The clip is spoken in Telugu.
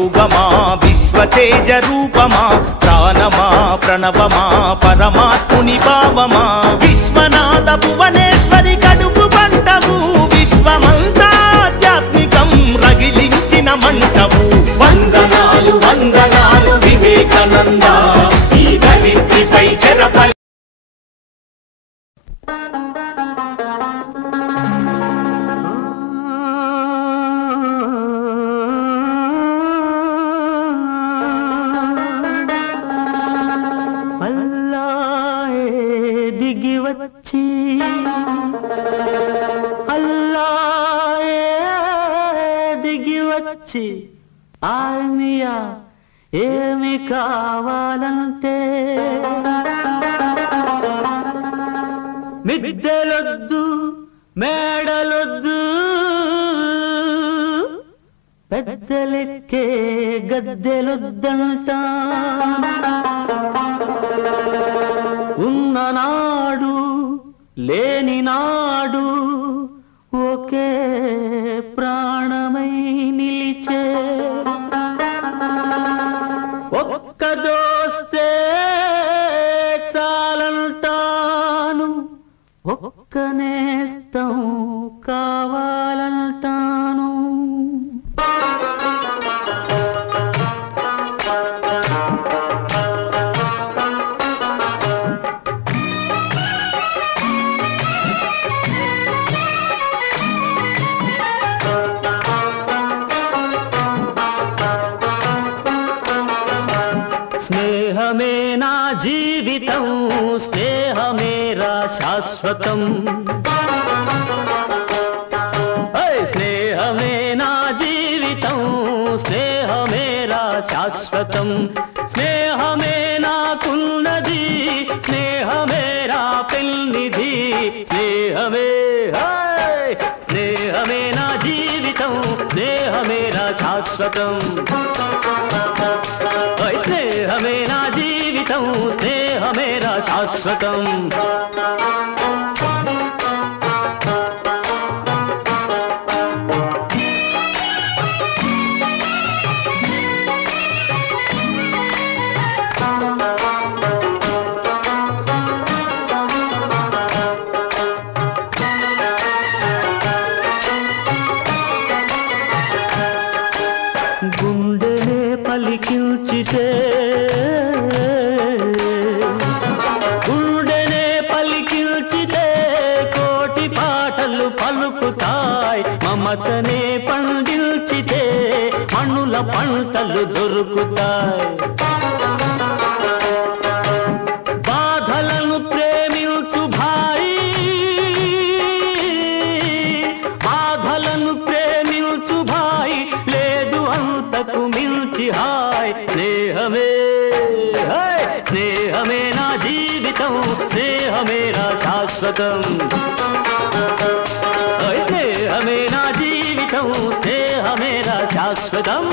యోగమా విశ్వతేజ రూపమా ప్రాణమా ప్రణవమా పరమాత్ముని భావమా విశ్వనాథ భువనేశ్వరి కడుపు పంటవు విశ్వమంతా ఆధ్యాత్మికం రగిలించిన మంటవు వందనాలు వందనాలు వివేకానంద ఈ ధరిత్రిపై చెరపై దిగివచ్చి అల్లాయే దిగివచ్చి ఆర్మియా ఏమి కావాలంటే మిద్దెలొద్దు మేడలొద్దు పెద్దలెక్కే గద్దెలొద్దంట ఉన్ననాడు లేని నాడు ఒకే ప్రాణమై నిలిచే ఒక్క దోస్తే చాలంటాను ఒక్క నేస్తం కావాలంటాను స్నేహమే నా జీవితం స్నేహమేరా శాశ్వతం స్నేహమే నా జీవితం స్నేహమేరా శాశ్వతం స్నేహమే నాకున్నది స్నేహమేరా పెన్నిధి స్నేహమే స్నేహమే నా జీవితం స్నేహమేరా శాశ్వతం స్నేహమే నా జీవితం స్నేహమేరా శాశ్వతం గుండెనే పలికించితే గుండెనే పలికించితే కోటి పాటలు పలుకుతాయి మమతనే పండించితే మణుల పంటలు దొరుకుతాయి బాధలను ప్రేమించు భాయి బాధలను ప్రేమించు భాయి లేదు అంతకు మించి హాయ్ స్నేహమే స్నేహమే నా జీవితం స్నేహమేరా శాశ్వతం స్నేహమే నా జీవితం స్నేహమేరా శాశ్వతం